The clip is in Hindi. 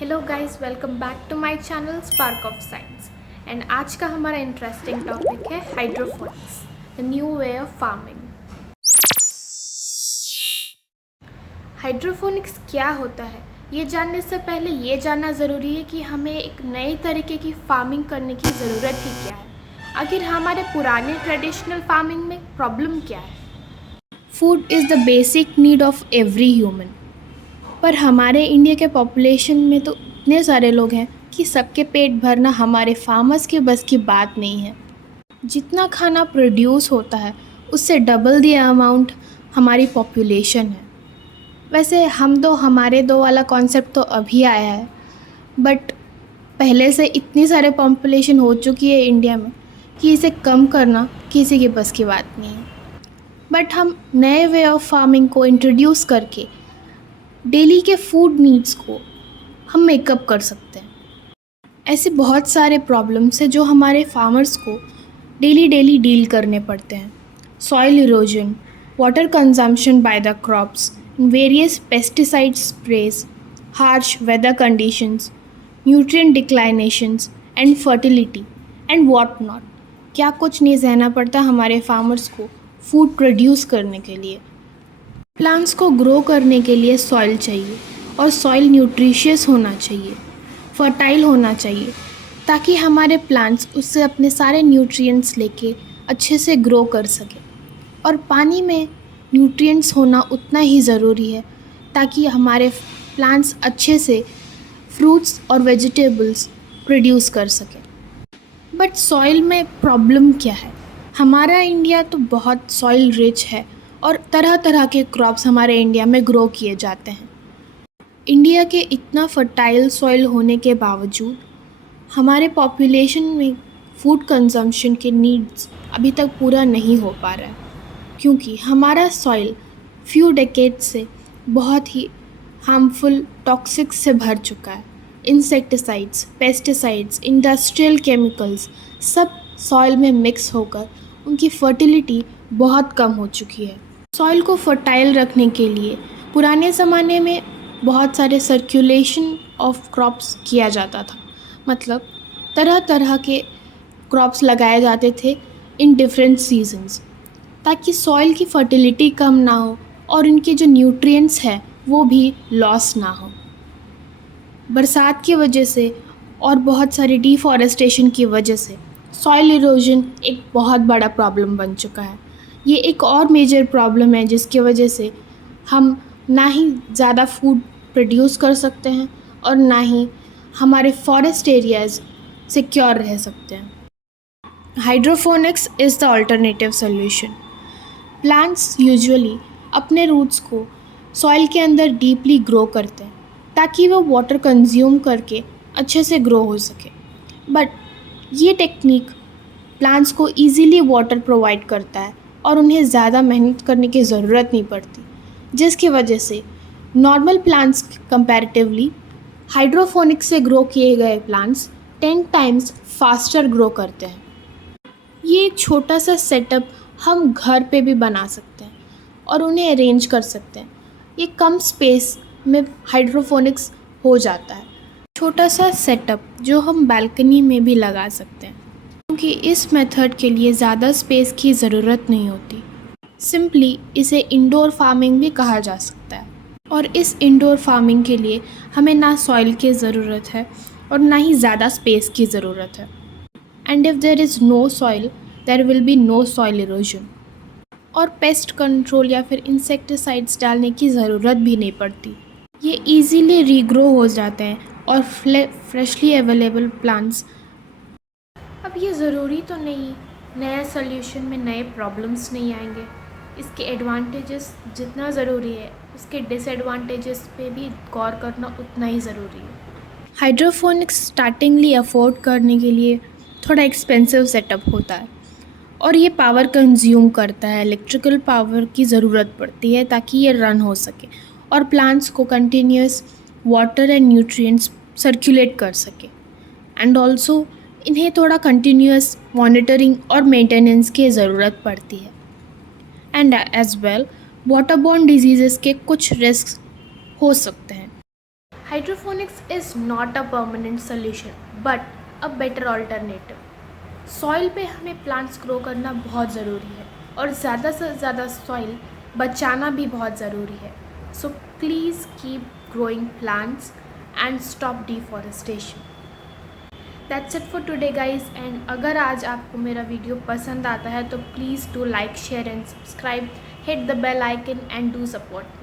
Hello guys, welcome back to my channel Spark of Science. And आज का हमारा इंटरेस्टिंग टॉपिक है hydroponics, the new way of farming. Hydroponics क्या होता है, ये जानने से पहले ये जानना ज़रूरी है कि हमें एक नए तरीके की फार्मिंग करने की ज़रूरत ही क्या है। आखिर हमारे पुराने ट्रेडिशनल फार्मिंग में प्रॉब्लम क्या है। Food is the basic need of every human, पर हमारे इंडिया के पॉपुलेशन में तो इतने सारे लोग हैं कि सबके पेट भरना हमारे फार्मर्स के बस की बात नहीं है। जितना खाना प्रोड्यूस होता है उससे डबल द अमाउंट हमारी पॉपुलेशन है। वैसे हमारे दो वाला कॉन्सेप्ट तो अभी आया है, बट पहले से इतनी सारे पॉपुलेशन हो चुकी है इंडिया में कि इसे कम करना किसी के बस की बात नहीं है। बट हम नए वे ऑफ फार्मिंग को इंट्रोड्यूस करके डेली के फूड नीड्स को हम मेकअप कर सकते हैं। ऐसे बहुत सारे प्रॉब्लम्स हैं जो हमारे फार्मर्स को डेली डेली डील करने पड़ते हैं। Soil erosion, water consumption by the crops, various pesticide sprays, harsh weather conditions, nutrient declinations and fertility and what not. क्या कुछ नहीं सहना पड़ता हमारे फार्मर्स को फूड प्रोड्यूस करने के लिए। प्लांट्स को ग्रो करने के लिए सॉइल चाहिए और सॉइल न्यूट्रिशियस होना चाहिए, फर्टाइल होना चाहिए, ताकि हमारे प्लांट्स उससे अपने सारे न्यूट्रिएंट्स लेके अच्छे से ग्रो कर सकें। और पानी में न्यूट्रिएंट्स होना उतना ही ज़रूरी है ताकि हमारे प्लांट्स अच्छे से फ्रूट्स और वेजिटेबल्स प्रोड्यूस कर सकें। बट सॉइल में प्रॉब्लम क्या है। हमारा इंडिया तो बहुत सॉइल रिच है और तरह तरह के क्रॉप्स हमारे इंडिया में ग्रो किए जाते हैं। इंडिया के इतना फर्टाइल सॉइल होने के बावजूद हमारे पॉपुलेशन में फूड कंजम्पशन के नीड्स अभी तक पूरा नहीं हो पा रहा है, क्योंकि हमारा सॉइल फ्यू डेकेड्स से बहुत ही हार्मफुल टॉक्सिक्स से भर चुका है। इंसेक्टिसाइड्स, पेस्टिसाइड्स, इंडस्ट्रियल केमिकल्स सब सॉइल में मिक्स होकर उनकी फर्टिलिटी बहुत कम हो चुकी है। सॉइल को फर्टाइल रखने के लिए पुराने ज़माने में बहुत सारे सर्कुलेशन ऑफ क्रॉप्स किया जाता था। मतलब तरह तरह के क्रॉप्स लगाए जाते थे इन डिफरेंट सीजन्स, ताकि सॉइल की फर्टिलिटी कम ना हो और इनके जो न्यूट्रिएंट्स हैं वो भी लॉस ना हो। बरसात की वजह से और बहुत सारी डिफॉरेस्टेशन की वजह से सॉइल इरोजन एक बहुत बड़ा प्रॉब्लम बन चुका है। ये एक और मेजर प्रॉब्लम है जिसकी वजह से हम ना ही ज़्यादा फूड प्रोड्यूस कर सकते हैं और ना ही हमारे फॉरेस्ट एरियाज़ सिक्योर रह सकते हैं। Hydroponics is the alternative solution. Plants usually अपने रूट्स को सॉइल के अंदर डीपली ग्रो करते हैं ताकि वो वाटर कंज्यूम करके अच्छे से ग्रो हो सके। बट ये टेक्निक प्लांट्स को इजीली वाटर प्रोवाइड करता है और उन्हें ज़्यादा मेहनत करने की ज़रूरत नहीं पड़ती, जिसकी वजह से नॉर्मल प्लांट्स कंपैरेटिवली हाइड्रोपोनिक्स से ग्रो किए गए प्लांट्स 10 टाइम्स फास्टर ग्रो करते हैं। ये एक छोटा सा सेटअप हम घर पे भी बना सकते हैं और उन्हें अरेंज कर सकते हैं। ये कम स्पेस में हाइड्रोपोनिक्स हो जाता है। छोटा सा सेटअप जो हम बालकनी में भी लगा सकते हैं, क्योंकि इस मेथड के लिए ज़्यादा स्पेस की ज़रूरत नहीं होती। सिंपली इसे इंडोर फार्मिंग भी कहा जा सकता है। और इस इंडोर फार्मिंग के लिए हमें ना सॉइल की ज़रूरत है और ना ही ज़्यादा स्पेस की ज़रूरत है। And if there is no soil, there will be no soil erosion. और पेस्ट कंट्रोल या फिर इंसेक्टिसाइड्स डालने की ज़रूरत भी नहीं पड़ती। ये इजीली रीग्रो हो जाते हैं और फ्रेशली अवेलेबल प्लांट्स। अब ये ज़रूरी तो नहीं नए सोल्यूशन में नए प्रॉब्लम्स नहीं आएंगे। इसके एडवांटेजेस जितना ज़रूरी है उसके डिसएडवांटेजेस पे भी गौर करना उतना ही ज़रूरी है। हाइड्रोपोनिक्स स्टार्टिंगली अफोर्ड करने के लिए थोड़ा एक्सपेंसिव सेटअप होता है और ये पावर कंज्यूम करता है। इलेक्ट्रिकल पावर की ज़रूरत पड़ती है ताकि ये रन हो सके और प्लांट्स को continuous water and nutrients circulate कर सके। एंड ऑल्सो इन्हें थोड़ा कंटिन्यूस मॉनिटरिंग और मेंटेनेंस की ज़रूरत पड़ती है। And as well waterborne diseases के कुछ रिस्क हो सकते हैं। Hydroponics is not a permanent solution but a better alternative. Soil पे हमें प्लांट्स ग्रो करना बहुत ज़रूरी है और ज़्यादा से ज़्यादा सॉइल बचाना भी बहुत ज़रूरी है. So please keep growing plants and stop deforestation. That's it for today guys. And अगर आज आपको मेरा वीडियो पसंद आता है तो please do like, share and subscribe. Hit the bell icon and do support.